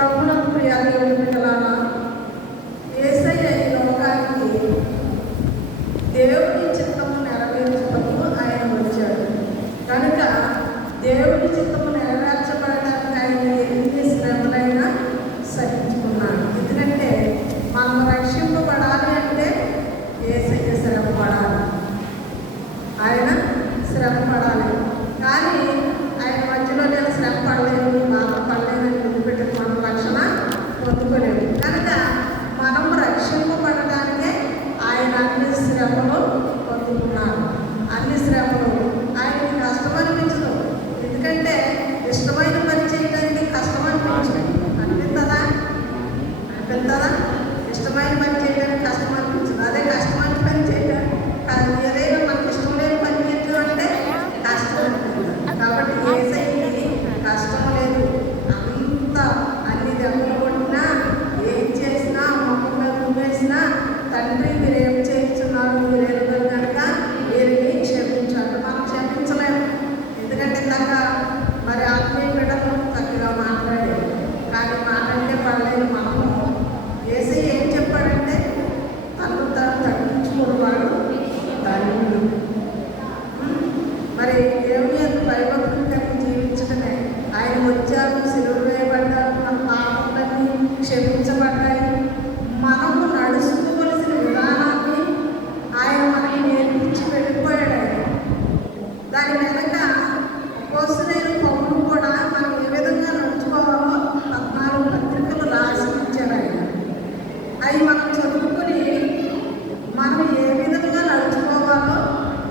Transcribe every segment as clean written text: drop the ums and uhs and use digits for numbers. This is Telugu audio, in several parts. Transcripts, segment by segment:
ప్రభువులకు ప్రియ దేవుని బిడ్డలారా, యేసయ్య ఈ లోకానికి దేవుని చిత్తము నెరవేర్చుటకు ఆయన వచ్చాడు. కనుక దేవుని చిత్తము నెరవేర్చబడడానికి ఆయన ఎన్ని శ్రమలైనా సహించుకున్నాడు. ఎందుకంటే మనం రక్షింపబడాలి అంటే యేసయ్య శ్రమ పడాలి, ఆయన శ్రమ పడాలి. కానీ ఆయన మధ్యలో నేను శ్రమ పడలేదు, బాధ పడలేదని వదిలిపెట్టి మనం రక్షణ పొందుకోలేదు. కనుక మనం రక్షింపబడడానికే ఆయన అన్ని శ్రమలు పొందుకున్నారు. అన్ని శ్రమలు ఆయనకి కష్టం అనిపించదు. ఎందుకంటే ఇష్టమైన పని చేయడానికి కష్టం అనిపిస్తుందా? ఇష్టమైన పని చేయడానికి కష్టం అనిపించదు. అదే కష్టమైన పని చేయడం కాదు, ఏదైనా మనకి ఇష్టం లేని పని చేయడం అంటే కష్టం అనిపిస్తుంది. కాబట్టి యేసయ్యకి కష్టం లేదు. అంత అన్ని దెబ్బలు కొట్టినా, ఏం చేసినా, మొహం మీద ఉమ్మేసినా, తండ్రి మీరు ఏం చేస్తున్నారు, మీరు ఎరుగరు కనుక వీరిని క్షమించాలి. మనం క్షమించలేము. ఎందుకంటే తగ్గ మరి ఆత్మీయ బిడ్డలు చక్కగా మాట్లాడారు, కానీ మాట్లాడితే పడలేదు. మనము యేసయ్య ఏం చెప్పాడంటే తను తగ్గించుకున్నవాడు ధన్యుడు. మరి దేవుని యొక్క భయభక్తులు కలిగి జీవించడమే. ఆయన వచ్చారు, సిలువ వేయబడ్డారు, మన పాపలన్నీ క్షమించబడ్డాయి. మనము నడుచుకోవలసిన విధానాన్ని ఆయన మనకి నేర్పించి వెళ్ళిపోయాడు. ఆయన దాని వెనక అపోస్తలుడైన పౌలు కూడా మనం ఏ విధంగా నడుచుకోవాలో 14 పత్రికలు రాసి ఇచ్చాడు ఆయన. అవి మనం చదువుకుని మనం ఏ విధంగా నడుచుకోవాలో,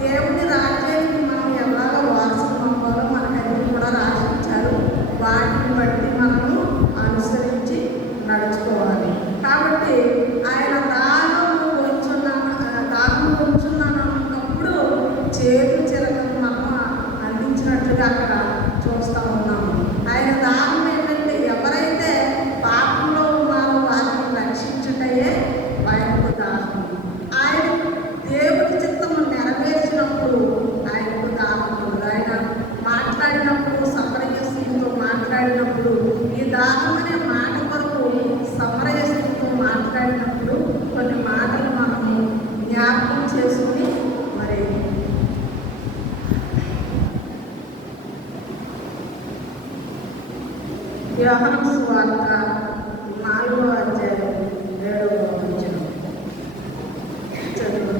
దేవుని రాజ్యానికి మనం ఎలాగ వారసులు అవ్వాలో మనకన్నీ కూడా రాసిచ్చారు. వాటిని బట్టి మనము అనుసరించి నడుచుకోవాలి. కాబట్టి ఆయన దాహం ఉంచున్నాను అన్నప్పుడు చేదు చిలకను మనం అందించినట్లుగా అక్కడ చూస్తూ ఉన్నాము. ఆయన దాహం ఏంటంటే ఎవరైతే పాపంలో ఉన్నారో వారిని రక్షించుటయే ఆయనకు దాహం. ఆయన దేవుడి చిత్తము నెరవేర్చినప్పుడు ఆయనకు దాహం. ఆయన మాట్లాడినప్పుడు, సమరయస్సుతో మాట్లాడినప్పుడు, ఈ దాహం అనే మాట కొరకు సమరయస్సుతో మాట్లాడినప్పుడు కొన్ని మాటలు మనము జ్ఞాపకం చేసుకుని మరి యోహాను సువార్త 4వ అధ్యాయం 7వ వచనం చదువు.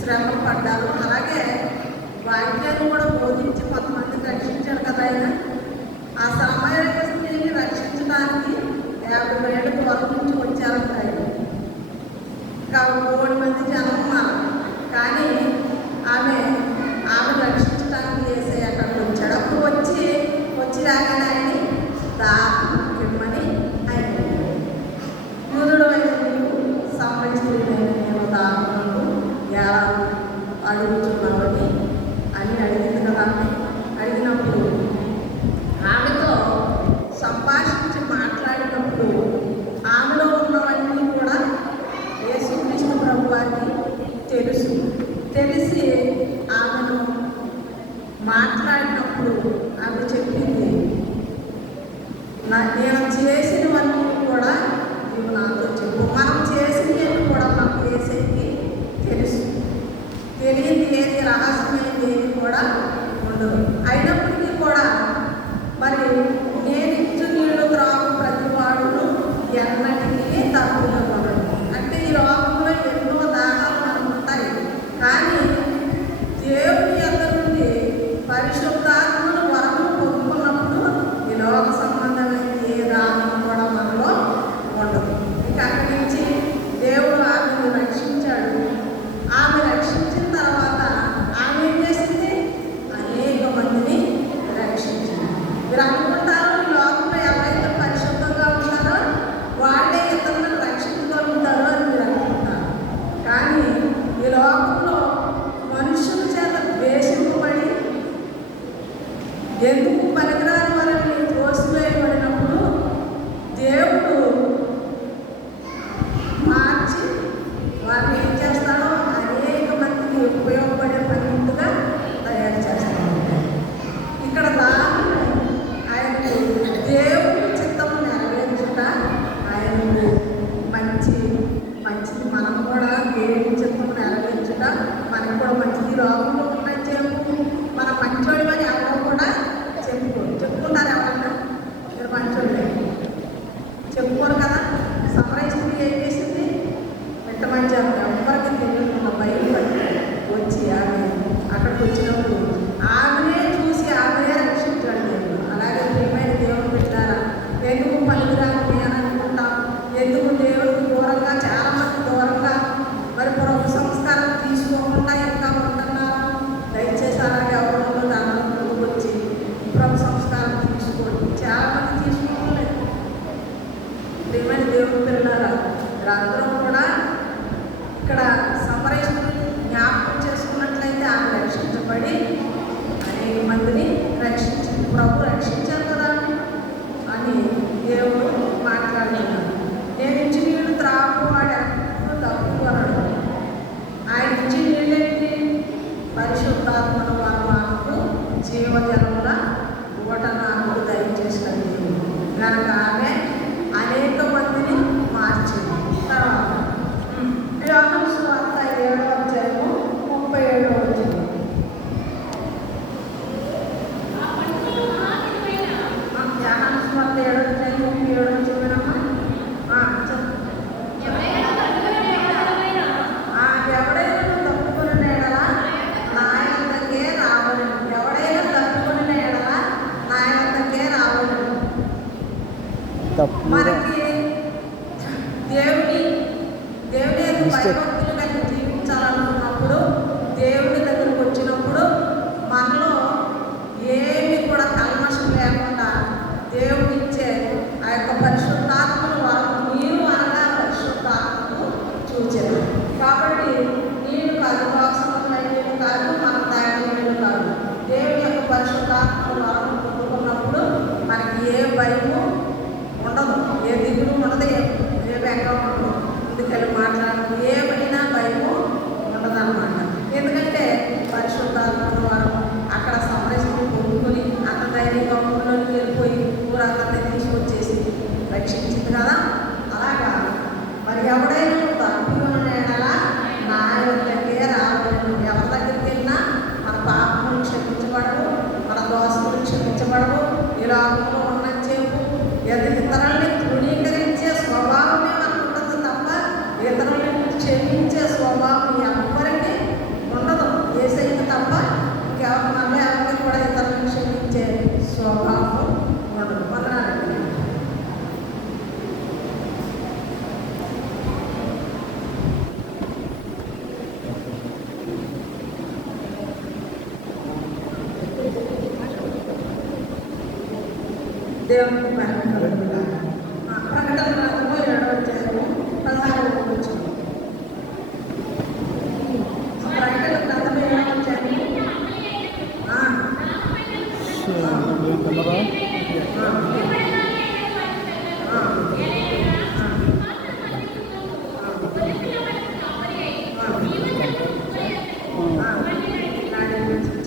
శ్రమ పడ్డారు. అలాగే వాక్యాన్ని కూడా బోధించి కొంతమంది రక్షించారు కదా ఆయన. ఆ సమయాన్ని రక్షించడానికి 50 ఏళ్ళకి వరకు నుంచి వచ్చారంట ఆయన. ఇంకా 3 మంది జనం ఉన్నారు. కానీ ఆమె రక్షించడానికి యేసయ్య అక్కడికి వచ్చాడు. అప్పుడు వచ్చి రాగానే ఆయన దాహం కిమ్మని ఆయన యూదుడు అయిన నీవు సంబంధించిన నేను దాహము ఎలా అడుగుతున్నామని అని అడిగింది కదా. అడిగినప్పుడు ఆమెతో సంభాషించి మాట్లాడినప్పుడు ఆమెలో ఉన్నవన్నీ కూడా యేసుక్రీస్తు ప్రభువారికి తెలిసి ఆమెను మాట్లాడినప్పుడు ఆమె చెప్పింది, నేను చేసినవన్నీ కూడా నువ్వు నాతో చెప్పు. మనం చేసినవి కూడా మాకు యేసయ్యకి తెలుసు. తెలియదు ఏది, రహస్యమైనది ఏది కూడా ఉండదు. అయినప్పటికీ కూడా మరి నేను ఇచ్చు నీళ్లు త్రాగు ప్రతి వాడును ఎన్నటికీ తప్పుకోకూడదు. అంటే ఈ లోకంలో ఎన్నో దానాలు మనకు ఉంటాయి. కానీ దేవుని యొద్ద నుండి పరిశుద్ధాత్మను వరము పొందుకున్నప్పుడు ఈ లోక సంబంధమైన ఏ దానం కూడా మనలో దేవుని పిల్లలారా, మీరందరూ కూడా ఇక్కడ సమరస్తుని జ్ఞాపకం చేసుకున్నట్లయితే ఆమె రక్షించబడి అనేక మందిని రక్షించింది. ప్రభు రక్షించారు కదా అని దేవుడు మాట్లాడుతున్నాడు. నేను ఇచ్చి నీళ్ళు త్రాగువాడు ఎప్పుడు తప్పు అనడు. ఆయన ఇచ్చి నీళ్ళేంటి? పరిశుద్ధాత్మను వారు జీవజలముల ఊట నాకు దయచేసినది కనుక ఆమె అనేక మందిని మార్చింది. తర్వాత యోహాను సువార్త 7వ అధ్యాయము 37వ వచనం. యోహాను సువార్త 7వ అధ్యాయం 37వ వచనమా? ఎవడైనా తప్పుకున్న ఎడల నా యొద్దకే రావలెను. ఎవడైనా తప్పుకున్న ఎడల నా యొద్దకే రావలెను. మనకి దేవుని భయభక్తులు కలిగి జీవించాలనుకున్నప్పుడు, దేవుని దగ్గరకు వచ్చినప్పుడు మనలో ఏమి కూడా కల్మషం లేకుండా దేవుడిచ్చే ఆ యొక్క పరిశుద్ధాత్మను వరకు మీరు అనగా పరిశుద్ధాత్మను చూచారు. కాబట్టి నేను కాదు, వాక్సమైనది కాదు, మన తయారైనది కాదు. దేవుని యొక్క పరిశుద్ధాత్మను వరకు పొందుకున్నప్పుడు మనకి ఏ భయము ఉండదు, ఏ దిగులు ఉండదు, ఏ బెంగం ఉండదు. అందుకని మాట్లాడడం ఏమైనా భయము ఉండదన్నమాట. ఎందుకంటే పరిశుద్ధాత్మను వారు అక్కడ సమరస్యం పొందుకొని అంత ధైర్యంగా ఊళ్ళోకి వెళ్ళిపోయి ఊరంతా తీసుకొచ్చేసి రక్షించింది కదా. అలాగా మరి ఎవడైనా తప్పుకున్న ఎడల నా యొద్దకే రావలేను. ఎవరి దగ్గరికి వెళ్ళినా మన పాపములు క్షమించబడవు, మన దోషములు క్షమించబడవు. ఈ లోకంలో ఉన్నంతసేపు ఇతరుల్ని తృణీకరించే స్వభావమే మనకు ఉండదు తప్ప ఇతరుల్ని క్షమించే స్వభావం ఎవరికి ఉండదు. యేసయ్యకు తప్ప ఇంకెవరి ఎవరికి కూడా ఇతరులను క్షమించే స్వభావం ఉండదు. వందనాలండి. దేవునికి ప్రకటన గ్రంథము 7వ అధ్యాయము 16వ వచనం. ప్రకటన గ్రంథము 7వ అధ్యాయము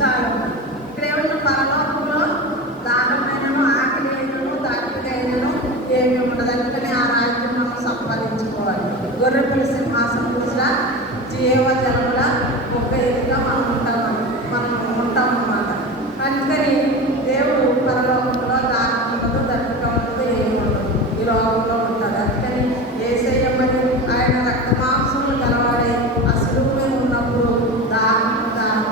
చాలా ఇక్కడ ఏమన్నా పరలోకంలో దానమైనను ఆకలి అయినను దాకికైనను ఏమి ఉండదు. అందుకని ఆ రాజ్యం మనం సంపాదించుకోవాలి. గొర్రెపుల సింహాసనం కూడా జీవజలముల ఒక ఎదుగా మనం ఉంటామన్నమాట. అందుకని దేవుడు పరలోకంలో దానం ఉండదు, దర్శక ఉండదు, ఏమి ఉండదు. ఈ లోకంలో ఉంటాడు. అందుకని యేసయ్య మరి ఆయన రక్త మాంసములు గలవాడే అసలు ఉన్నప్పుడు దానం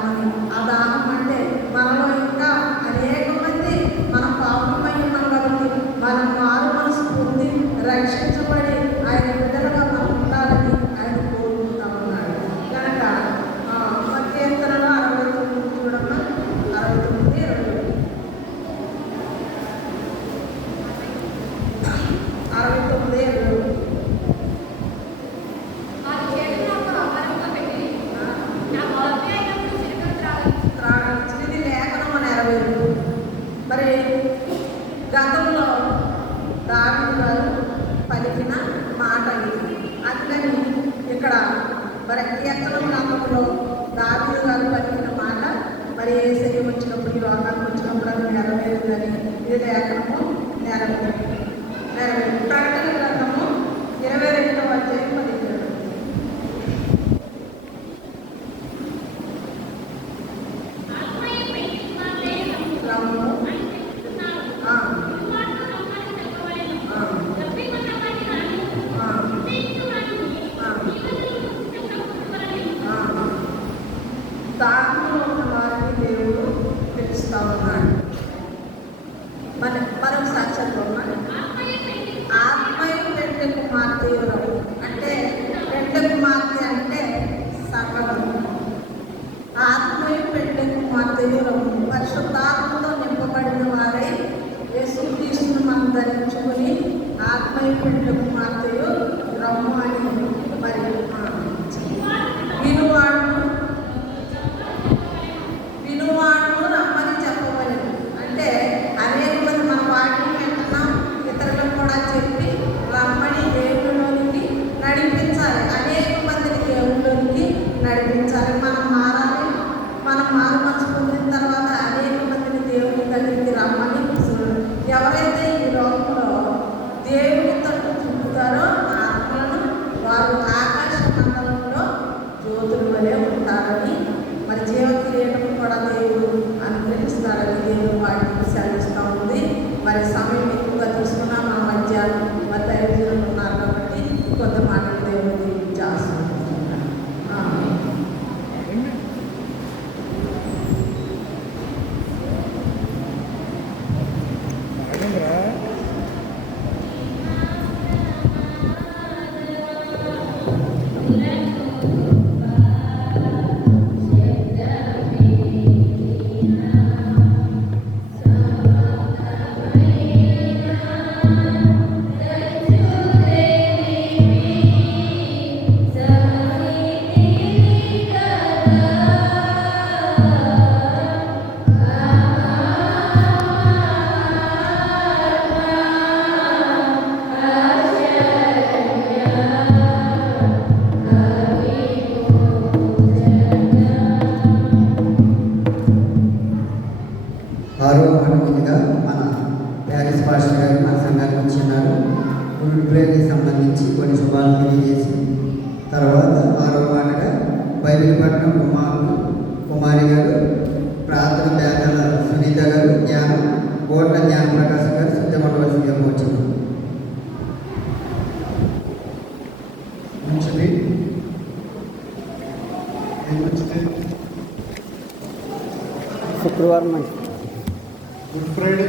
అని ఆ దానం అంటే మనలో ఇంకా అనేక మంది మనం పాపమై ఉన్నాం కాబట్టి మనం మారు మనసు పొంది రక్షించబడి ఆయన బిడ్డలుగా మనం ఉండాలని ఆయన కోరుకుంటామన్నాడు. కనుక కీర్తనలో 69 చూడమ్మా, 69:20. 69:20. ఇది లేఖనం నెరవేరు. మరి గతంలో దావీదు గారు పలికిన మాట ఇది. అందుకని ఇక్కడ మరి కీర్తన గ్రంథంలో దావీదు గారు పలికిన మాట మరి యేసయ్య వచ్చినప్పుడు, ఈ లోకానికి వచ్చినప్పుడు అది నెరవేరుందని ఇది లేఖనము నెరవేరు. ప్రకటన గ్రంథము 22వ అధ్యాయం 17. దానిలో ఉన్న వారిని దేవుడు పిలుస్తా ఉన్నాడు. మరొకసారి చదువు. ఆత్మయ పెంట కుమార్తె అంటే పెంట కుమార్తె అంటే సంఘము. ఆత్మయ పెంట కుమార్తె పరిశుద్ధాత్మతో నింపబడిన వారై యేసుక్రీస్తును మనం ధరించుకొని ఆత్మయ పెంట కుమార్తెయు ఆరో మాట ముందుగా మన ప్యారిస్ పాస్టర్ గారు మన సంఘానికి వచ్చిన్నారు. గురుప్రేకి సంబంధించి కొన్ని శుభాలు తెలియజేసి తర్వాత ఆరో మాటగా బైబిల్ పట్టణం కుమారి గారు, ప్రార్థన బ్యాగల సునీత గారు, జ్ఞానం కోట్ల జ్ఞాన ప్రకాశం గారు సిద్ధపడవలసిందిగా వచ్చింది. శుక్రవారం మంచి గుడ్ ఫ్రైడే